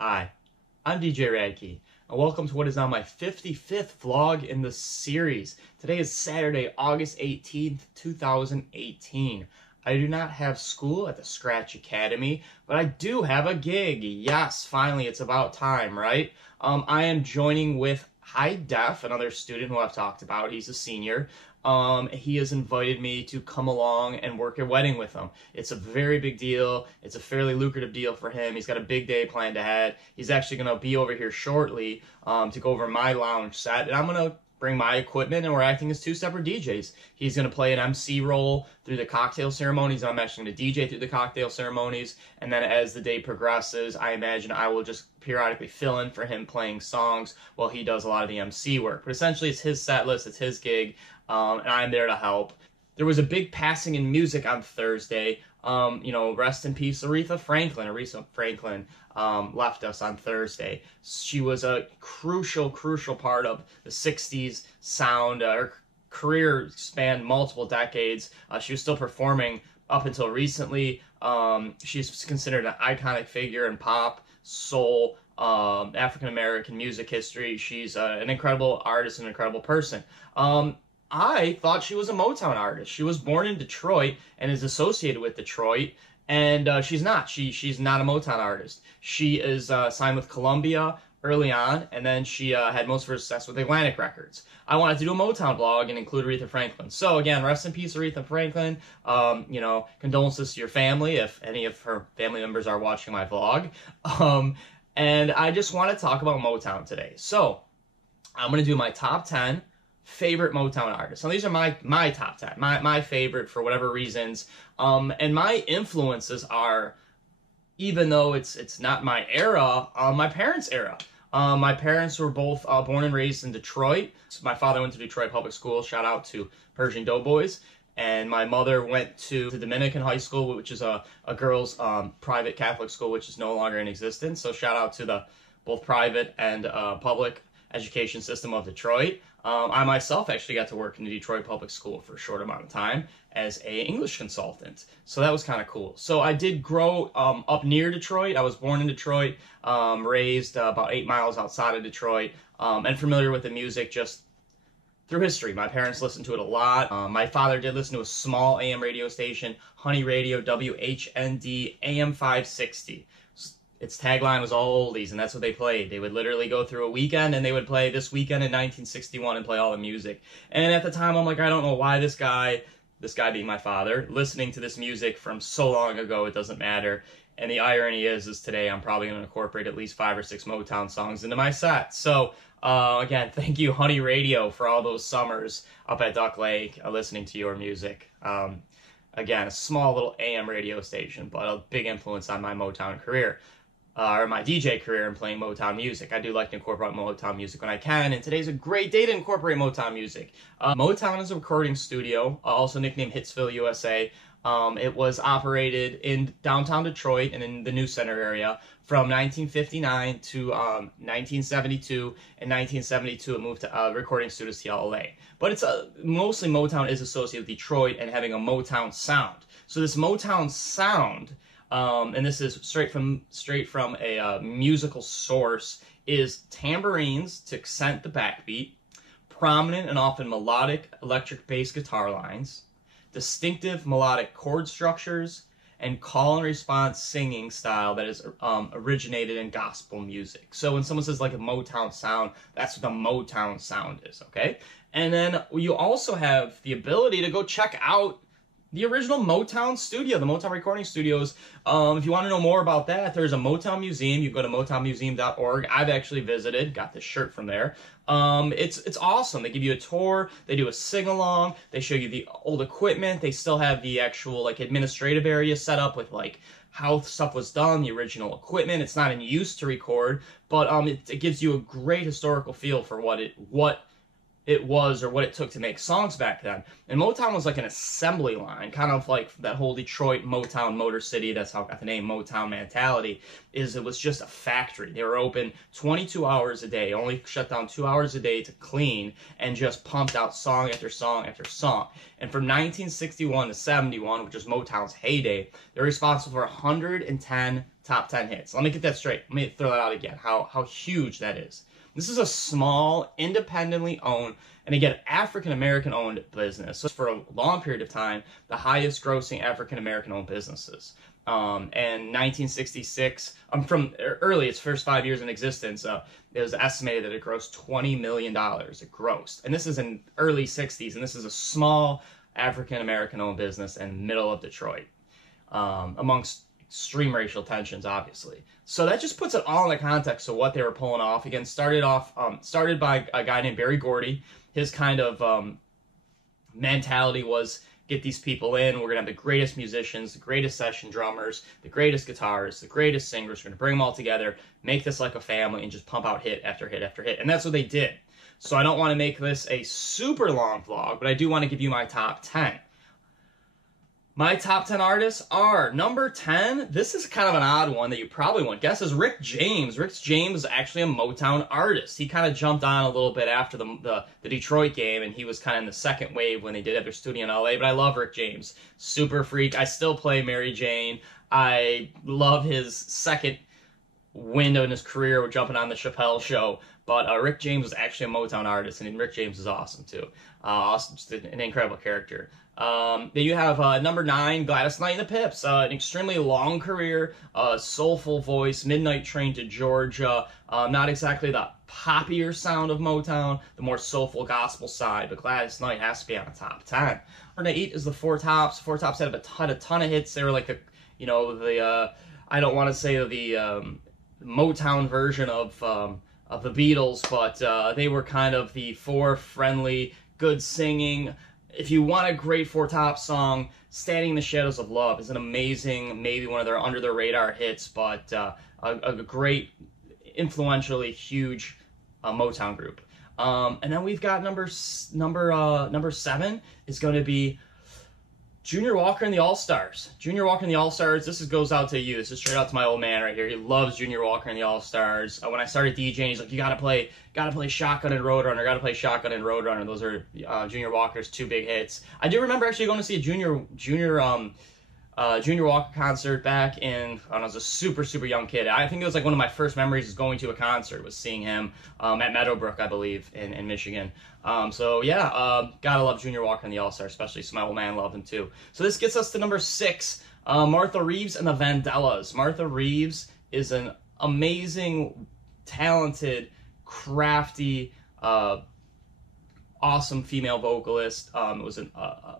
Hi, I'm DJ Rad Key, and welcome to what is now my 55th vlog in the series. Today is Saturday, August 18th, 2018. I do not have school at the Scratch Academy, but I do have a gig. Yes, finally, it's about time, right? I am joining with High Def, another student who I've talked about. He's a senior. He has invited me to come along and work a wedding with him. It's a very big deal. It's a fairly lucrative deal for him. He's got a big day planned ahead. He's actually going to be over here shortly to go over my lounge set, and I'm going to bring my equipment, and we're acting as two separate DJs. He's going to play an MC role through the cocktail ceremonies. I'm actually going to DJ through the cocktail ceremonies, and then as the day progresses, I imagine I will just periodically fill in for him playing songs while he does a lot of the MC work. But essentially, it's his set list, it's his gig, and I'm there to help. There was a big passing in music on Thursday. Rest in peace, Aretha Franklin. Aretha Franklin left us on Thursday. She was a crucial part of the 60s sound. Her career spanned multiple decades. She was still performing up until recently. She's considered an iconic figure in pop, soul, African-American music history. She's an incredible artist, an incredible person. I thought she was a Motown artist. She was born in Detroit and is associated with Detroit, and she's not. She's not a Motown artist. She is signed with Columbia early on, and then she had most of her success with Atlantic Records. I wanted to do a Motown vlog and include Aretha Franklin. So again, rest in peace, Aretha Franklin. Condolences to your family if any of her family members are watching my vlog. And I just want to talk about Motown today. So I'm going to do my top 10 favorite Motown artists. Now these are my top 10, my favorite for whatever reasons. And my influences are, even though it's not my era, my parents' era. My parents were both born and raised in Detroit. So my father went to Detroit Public School, shout out to Pershing Doughboys. And my mother went to the Dominican High School, which is a girls' private Catholic school, which is no longer in existence. So shout out to the both private and public education system of Detroit. I myself actually got to work in the Detroit Public School for a short amount of time as an English consultant. So that was kind of cool. So I did grow up near Detroit. I was born in Detroit, raised about 8 miles outside of Detroit, and familiar with the music just through history. My parents listened to it a lot. My father did listen to a small AM radio station, Honey Radio, WHND, AM 560. Its tagline was all oldies, and that's what they played. They would literally go through a weekend, and they would play This Weekend in 1961 and play all the music. And at the time, I'm like, I don't know why this guy being my father, listening to this music from so long ago, it doesn't matter. And the irony is today I'm probably going to incorporate at least 5 or 6 Motown songs into my set. So, again, thank you, Honey Radio, for all those summers up at Duck Lake, listening to your music. Again, a small little AM radio station, but a big influence on my Motown career. Or my DJ career in playing Motown music. I do like to incorporate Motown music when I can, and today's a great day to incorporate Motown music. Motown is a recording studio, also nicknamed Hitsville, USA. It was operated in downtown Detroit and in the New Center area from 1959 to 1972. In 1972, it moved to recording studios to LA. But it's mostly Motown is associated with Detroit and having a Motown sound. So this Motown sound, and this is straight from a musical source, is tambourines to accent the backbeat, prominent and often melodic electric bass guitar lines, distinctive melodic chord structures, and call and response singing style that is originated in gospel music. So when someone says like a Motown sound, that's what the Motown sound is, okay? And then you also have the ability to go check out the original Motown studio, the Motown recording studios. If you want to know more about that, there's a Motown Museum. You go to motownmuseum.org. I've actually visited, got this shirt from there. It's awesome. They give you a tour. They do a sing-along. They show you the old equipment. They still have the actual administrative area set up with how stuff was done, the original equipment. It's not in use to record, but it gives you a great historical feel for what it was or what it took to make songs back then. And Motown was like an assembly line, kind of like that whole Detroit Motown Motor City. That's how it got the name Motown mentality. It was just a factory. They were open 22 hours a day, only shut down 2 hours a day to clean, and just pumped out song after song after song. And from 1961 to 71, which is Motown's heyday, they're responsible for 110 top 10 hits. Let me get that straight. Let me throw that out again, how huge that is. This is a small, independently owned, and again, African-American owned business. So for a long period of time, the highest grossing African-American owned businesses. And 1966, from early, its first 5 years in existence, it was estimated that it grossed $20 million. It grossed. And this is in early 60s, and this is a small African-American owned business in the middle of Detroit, amongst extreme racial tensions, obviously. So that just puts it all in the context of what they were pulling off. Again, started by a guy named Berry Gordy. His kind of mentality was, get these people in, we're going to have the greatest musicians, the greatest session drummers, the greatest guitarists, the greatest singers, we're going to bring them all together, make this like a family, and just pump out hit after hit after hit. And that's what they did. So I don't want to make this a super long vlog, but I do want to give you my top 10. My top 10 artists are, number 10, this is kind of an odd one that you probably won't guess, is Rick James. Rick James is actually a Motown artist. He kind of jumped on a little bit after the Detroit game, and he was kind of in the second wave when they did have their studio in LA, but I love Rick James. Super freak. I still play Mary Jane. I love his second window in his career with jumping on the Chappelle Show. But Rick James was actually a Motown artist, and Rick James is awesome, too. Awesome, just an incredible character. Then you have number 9, Gladys Knight and the Pips. An extremely long career, soulful voice, Midnight Train to Georgia. Not exactly the poppier sound of Motown, the more soulful gospel side, but Gladys Knight has to be on the top 10. Number 8 is the Four Tops. Four Tops had a ton of hits. They were like the, I don't want to say the Motown version of the Beatles, but they were kind of the four friendly, good singing. If you want a great Four Tops song, Standing in the Shadows of Love is an amazing, maybe one of their under the radar hits, but a great, influentially huge Motown group. And then we've got number 7 is going to be Junior Walker and the All-Stars. Junior Walker and the All-Stars, this goes out to you. This is straight out to my old man right here. He loves Junior Walker and the All-Stars. When I started DJing, he's like, you gotta play Shotgun and Roadrunner, gotta play Shotgun and Roadrunner. Those are Junior Walker's 2 big hits. I do remember actually going to see a Junior Walker concert back when I was a super young kid. I think it was like one of my first memories is going to a concert, was seeing him at Meadowbrook, I believe, in Michigan. So yeah, gotta love Junior Walker and the All-Stars, especially, so my old man loved him too. So this gets us to number 6, Martha Reeves and the Vandellas. Martha Reeves is an amazing, talented, crafty, awesome female vocalist. It was a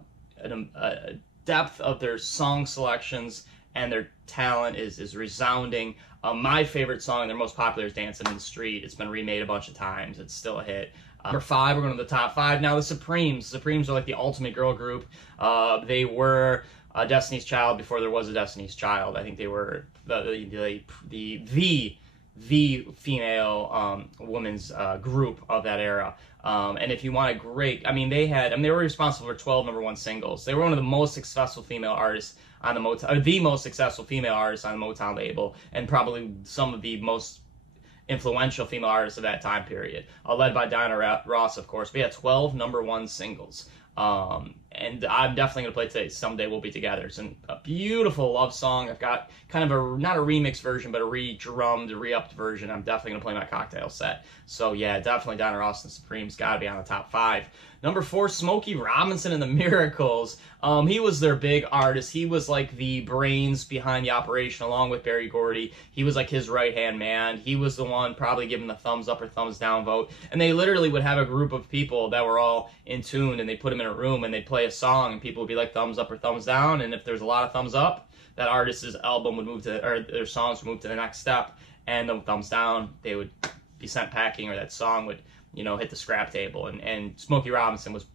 depth of their song selections and their talent is resounding. My favorite song, their most popular, is Dancing in the Street. It's been remade a bunch of times. It's still a hit. Number 5, we're going to the top 5 now. The Supremes. Supremes are like the ultimate girl group. They were Destiny's Child before there was a Destiny's Child. I think they were the female women's group of that era. And if you want a great, they were responsible for 12 #1 singles. They were one of the most successful female artists on the Motown, or the most successful female artist on the Motown label, and probably some of the most influential female artists of that time period, led by Diana Ross, of course. But yeah, 12 #1 singles. And I'm definitely going to play today, Someday We'll Be Together. It's a beautiful love song. I've got kind of not a remix version, but a re-drummed, re-upped version. I'm definitely going to play my cocktail set. So yeah, definitely Diana Ross and the Supremes got to be on the top 5. Number 4, Smokey Robinson and the Miracles. He was their big artist. He was like the brains behind the operation, along with Berry Gordy. He was like his right-hand man. He was the one probably giving the thumbs up or thumbs down vote. And they literally would have a group of people that were all in tune, and they'd put them in a room, and they'd play a song, and people would be like thumbs up or thumbs down. And if there's a lot of thumbs up, that artist's album would move to, or their songs would move to the next step. And the thumbs down, they would be sent packing, or that song would, hit the scrap table. And Smokey Robinson was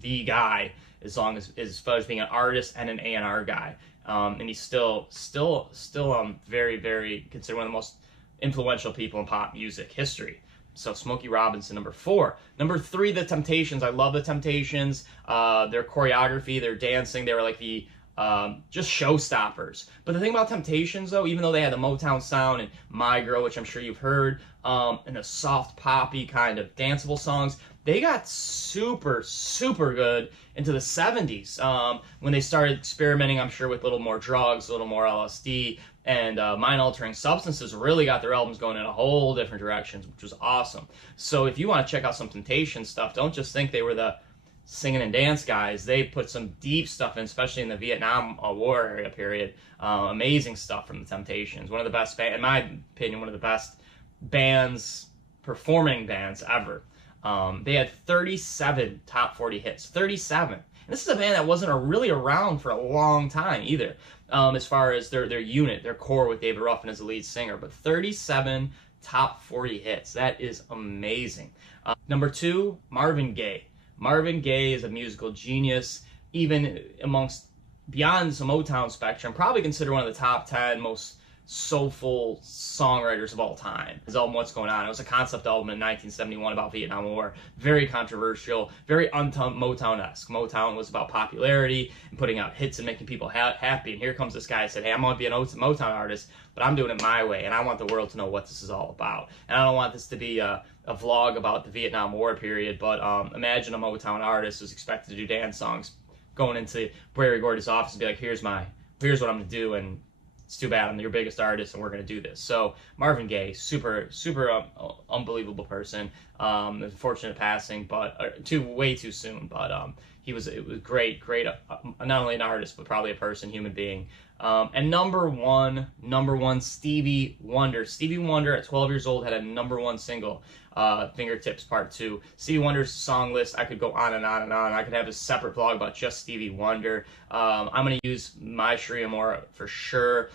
the guy as far as being an artist and an A&R guy. And he's still very, very considered one of the most influential people in pop music history. So Smokey Robinson, number 4. Number 3, The Temptations. I love The Temptations. Their choreography, their dancing, they were like the just showstoppers. But the thing about Temptations, though, even though they had the Motown sound and My Girl, which I'm sure you've heard, and the soft poppy kind of danceable songs, they got super good into the 70s when they started experimenting, I'm sure, with a little more drugs, a little more LSD, And Mind Altering Substances really got their albums going in a whole different directions, which was awesome. So if you want to check out some Temptation stuff, don't just think they were the singing and dance guys. They put some deep stuff in, especially in the Vietnam War area period. Amazing stuff from the Temptations. One of the best, in my opinion, one of the best bands, performing bands ever. They had 37 top 40 hits. 37. And this is a band that wasn't really around for a long time either, as far as their unit, their core with David Ruffin as the lead singer. But 37 top 40 hits. That is amazing. Number 2, Marvin Gaye. Marvin Gaye is a musical genius, even amongst beyond the Motown spectrum, probably considered one of the top 10 most soulful songwriters of all time. His album What's Going On, it was a concept album in 1971 about Vietnam War. Very controversial, very Motown-esque. Motown was about popularity and putting out hits and making people happy. And here comes this guy and said, hey, I'm going to be a Motown artist, but I'm doing it my way, and I want the world to know what this is all about. And I don't want this to be a vlog about the Vietnam War period, but imagine a Motown artist who's expected to do dance songs going into Berry Gordy's office and be like, here's what I'm going to do, and it's too bad, I'm your biggest artist and we're going to do this. So Marvin Gaye, super unbelievable person. Unfortunate passing, but way too soon. But it was great, not only an artist but probably a person, human being. And number one, Stevie Wonder. Stevie Wonder at 12 years old had a #1 single, Fingertips Part 2. Stevie Wonder's song list, I could go on and on and on. I could have a separate vlog about just Stevie Wonder. I'm going to use My Sharia Moore for sure.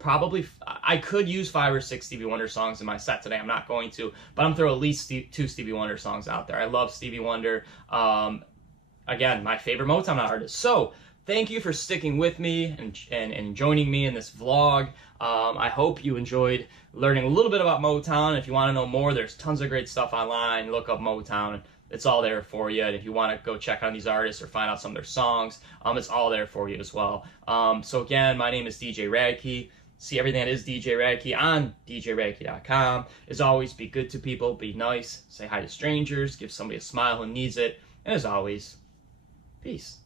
Probably, I could use 5 or 6 Stevie Wonder songs in my set today. I'm not going to, but I'm going to throw at least 2 Stevie Wonder songs out there. I love Stevie Wonder. Again, my favorite Motown artist. So, thank you for sticking with me and joining me in this vlog. I hope you enjoyed learning a little bit about Motown. If you want to know more, there's tons of great stuff online. Look up Motown. It's all there for you. And if you want to go check out these artists or find out some of their songs, it's all there for you as well. So again, my name is DJ Rad Key. See everything that is DJ Rad Key on djradkey.com. As always, be good to people, be nice, say hi to strangers, give somebody a smile who needs it. And as always, peace.